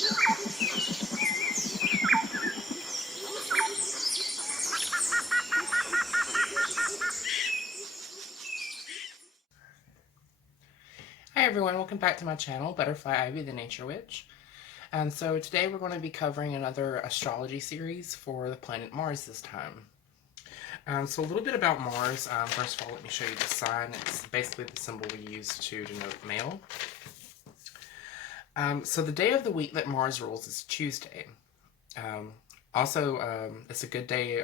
Hi everyone, welcome back to my channel, Butterfly Ivy the Nature Witch. And so today we're going to be covering another astrology series for the planet Mars this time. So a little bit about Mars. First of all, let me show you the sign. It's basically the symbol we use to denote male. So the day of the week that Mars rules is Tuesday. It's a good day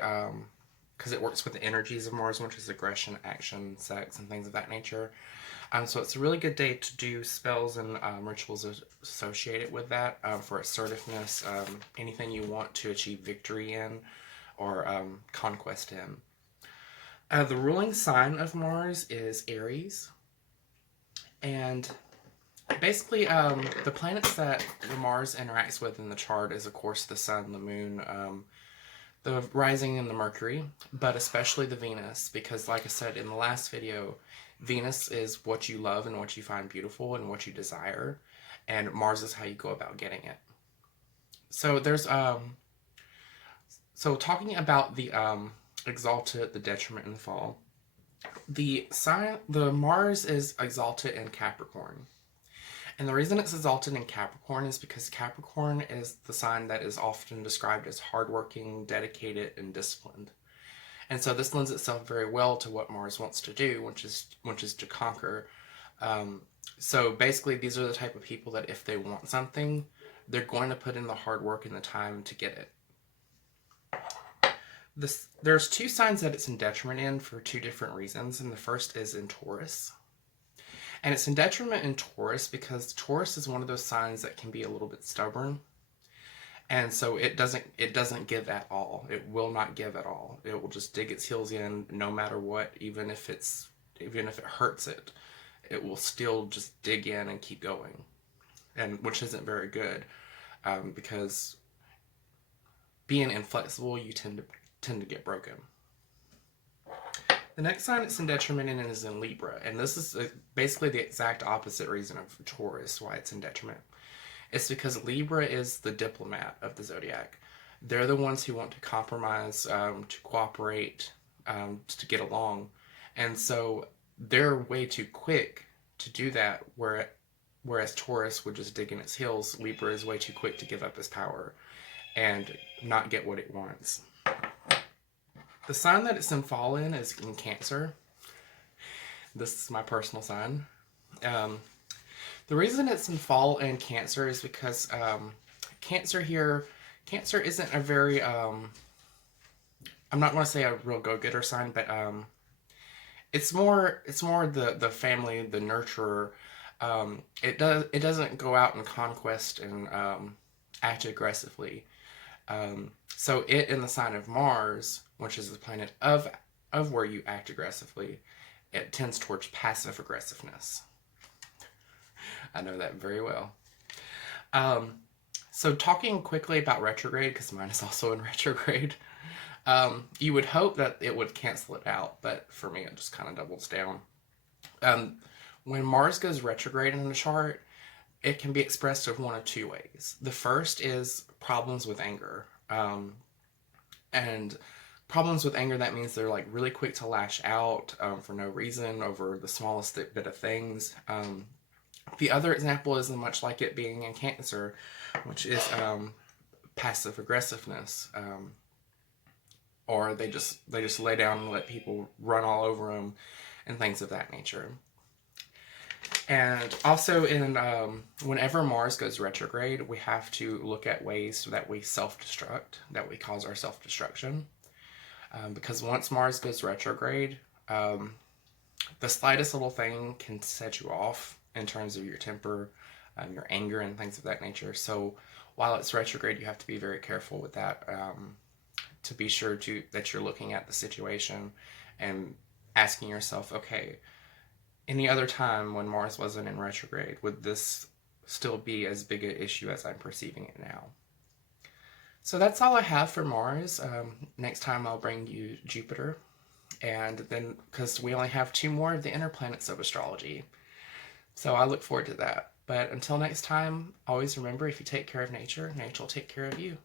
because it works with the energies of Mars, which is aggression, action, sex, and things of that nature. So it's a really good day to do spells and rituals associated with that for assertiveness, anything you want to achieve victory in or conquest in. The ruling sign of Mars is Aries. And basically, the planets that Mars interacts with in the chart is, of course, the Sun, the Moon, the rising and the Mercury, but especially the Venus, because like I said in the last video, Venus is what you love and what you find beautiful and what you desire, and Mars is how you go about getting it. So there's so talking about the exalted, the detriment, and the fall. The Mars is exalted in Capricorn. And the reason it's exalted in Capricorn is because Capricorn is the sign that is often described as hardworking, dedicated, and disciplined. And so this lends itself very well to what Mars wants to do, which is to conquer. So basically, these are the type of people that if they want something, they're going to put in the hard work and the time to get it. There's two signs that it's in detriment in for two different reasons, and the first is in Taurus. And it's in detriment in Taurus because Taurus is one of those signs that can be a little bit stubborn. And so it doesn't give at all. It will not give at all. It will just dig its heels in no matter what, even if it hurts it. It will still just dig in and keep going. And which isn't very good. Because being inflexible, you tend to get broken. The next sign it's in detriment in is in Libra, and this is basically the exact opposite reason of Taurus, why it's in detriment. It's because Libra is the diplomat of the zodiac. They're the ones who want to compromise, to cooperate, to get along, and so they're way too quick to do that, whereas Taurus would just dig in its heels. Libra is way too quick to give up his power and not get what it wants. The sign that it's in fall in is in Cancer. This is my personal sign. The reason it's in fall in Cancer is because Cancer isn't a very, I'm not going to say a real go-getter sign, but it's more the family, the nurturer. It doesn't go out and conquest and act aggressively. So it in the sign of Mars, which is the planet of where you act aggressively, it tends towards passive aggressiveness. I know that very well. So talking quickly about retrograde, because mine is also in retrograde, you would hope that it would cancel it out, but for me it just kind of doubles down. When Mars goes retrograde in the chart, it can be expressed of one of two ways. The first is problems with anger. And problems with anger, that means they're like really quick to lash out for no reason over the smallest bit of things. The other example is much like it being in Cancer, which is passive aggressiveness. Or they just lay down and let people run all over them and things of that nature. And also in whenever Mars goes retrograde, we have to look at ways that we self-destruct, that we cause our self-destruction. Because once Mars goes retrograde, the slightest little thing can set you off in terms of your temper, your anger, and things of that nature. So while it's retrograde, you have to be very careful with that, to be sure that you're looking at the situation and asking yourself, okay, any other time when Mars wasn't in retrograde, would this still be as big an issue as I'm perceiving it now? So that's all I have for Mars. Next time I'll bring you Jupiter. And then, because we only have 2 more of the inner planets of astrology. So I look forward to that. But until next time, always remember, if you take care of nature, nature will take care of you.